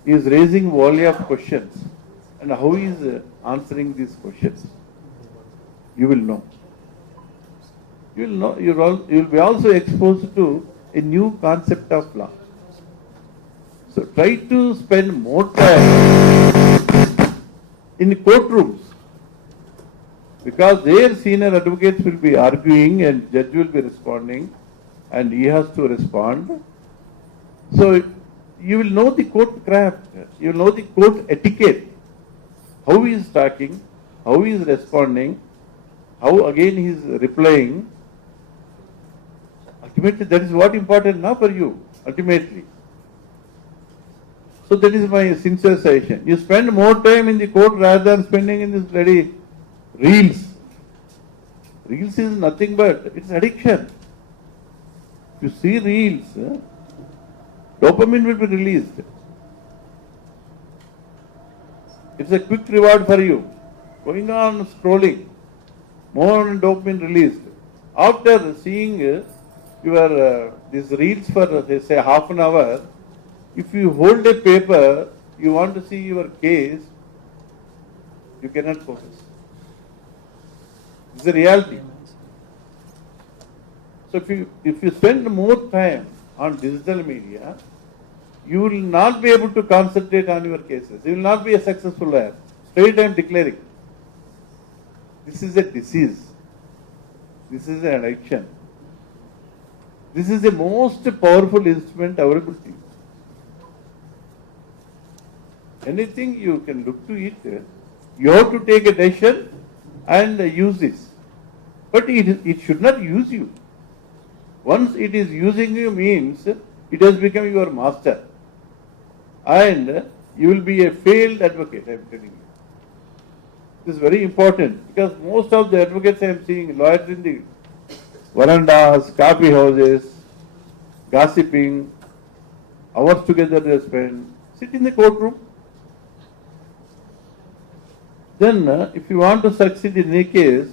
is raising volley of questions, and how he is answering these questions, you will know. You will know. You will be also exposed to a new concept of law. So try to spend more time in courtrooms, because their senior advocates will be arguing and judge will be responding and he has to respond. So you will know the court craft, you will know the court etiquette, how he is talking, how he is responding, how again he is replying. Ultimately, that is what is important now for you, ultimately. So that is my sincere suggestion. You spend more time in the court rather than spending in this bloody reels. Reels is nothing but, it's addiction. If you see reels, dopamine will be released. It's a quick reward for you. Going on scrolling, more dopamine released. After seeing your these reels for say half an hour, if you hold a paper, you want to see your case, you cannot focus. It's a reality. So if you spend more time on digital media, you will not be able to concentrate on your cases. You will not be a successful lawyer. Straight I am declaring. This is a disease. This is an addiction. This is the most powerful instrument available to you. Anything you can look to it, you have to take a decision and use this. But it should not use you. Once it is using you means it has become your master. And you will be a failed advocate, I am telling you. This is very important because most of the advocates I am seeing lawyers in the verandas, coffee houses, gossiping, hours together they spend, sit in the courtroom. Then, if you want to succeed in any case,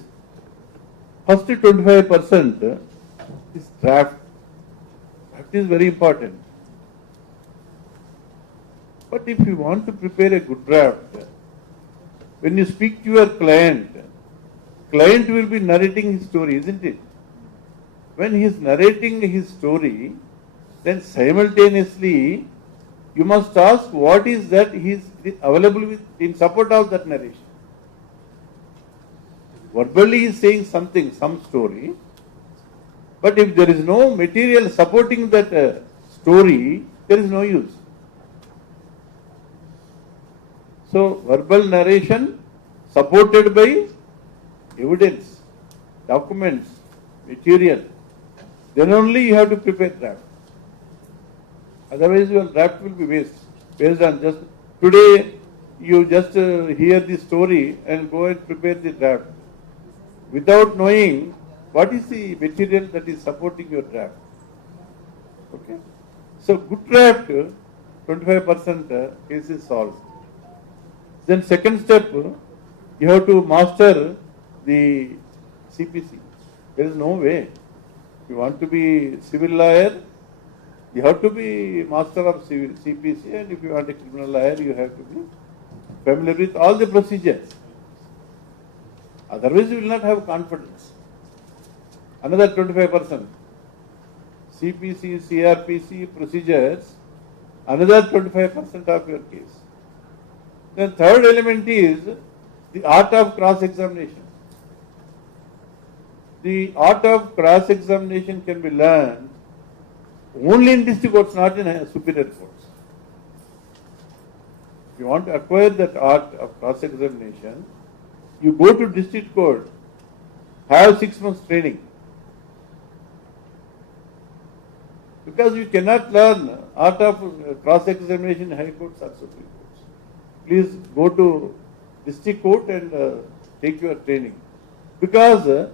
first 25% is draft. Draft is very important. But if you want to prepare a good draft, when you speak to your client will be narrating his story, isn't it? When he is narrating his story, then simultaneously you must ask what is that he is available with in support of that narration. Verbally he is saying something, some story, but if there is no material supporting that story, there is no use. So verbal narration supported by evidence, documents, material, then only you have to prepare draft. Otherwise your draft will be based on just today you just hear the story and go and prepare the draft without knowing what is the material that is supporting your draft. Okay. So good draft, 25% case is solved. Then second step, you have to master the CPC. There is no way. If you want to be civil lawyer, you have to be master of CPC, and if you want a criminal lawyer, you have to be familiar with all the procedures. Otherwise, you will not have confidence. Another 25%. CPC, CRPC procedures, another 25% of your case. Then third element is the art of cross-examination. The art of cross-examination can be learned only in district courts, not in superior courts. If you want to acquire that art of cross-examination, you go to district court, have 6 months training. Because you cannot learn art of cross-examination in high courts or supreme courts. Please go to district court and take your training. Because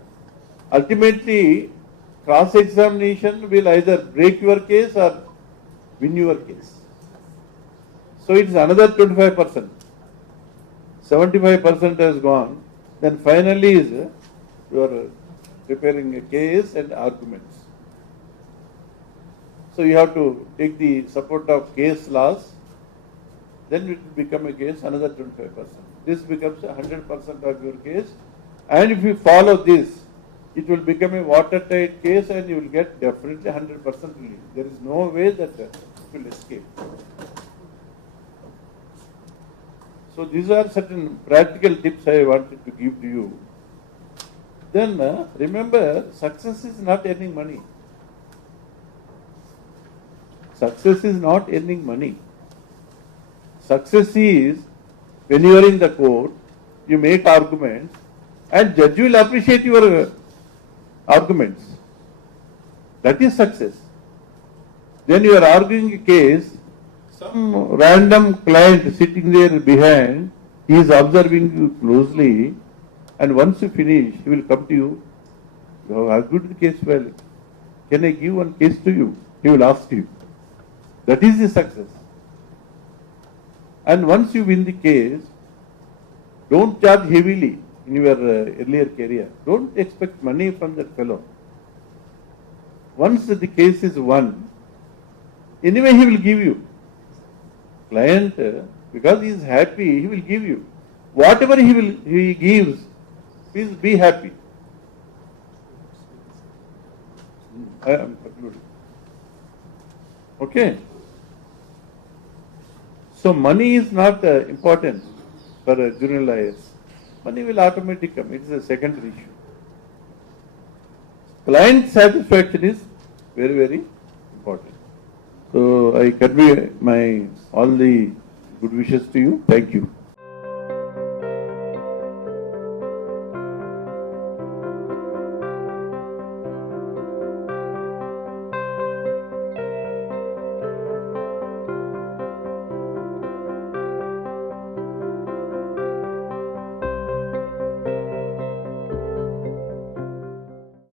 ultimately, cross-examination will either break your case or win your case. So it is another 25%. 75% has gone. Then finally is you are preparing a case and arguments. So you have to take the support of case laws. Then it will become a case, another 25%. This becomes 100% of your case. And if you follow this, it will become a watertight case and you will get definitely 100% relief. There is no way that it will escape. So these are certain practical tips I wanted to give to you. Then remember, success is not earning money. Success is not earning money. Success is when you are in the court, you make arguments and judge will appreciate your arguments. That is success. Then you are arguing a case, some random client sitting there behind, he is observing you closely, and once you finish, he will come to you. You have argued the case well. Can I give one case to you? He will ask you. That is the success. And once you win the case, don't charge heavily in your earlier career. Don't expect money from that fellow. Once the case is won, anyway he will give you. Client, because he is happy, he will give you. Whatever he gives, please be happy. I am concluding. Okay. So money is not important for junior lawyers. Money will automatically come. It is a secondary issue. Client satisfaction is very, very important. So I convey all the good wishes to you. Thank you.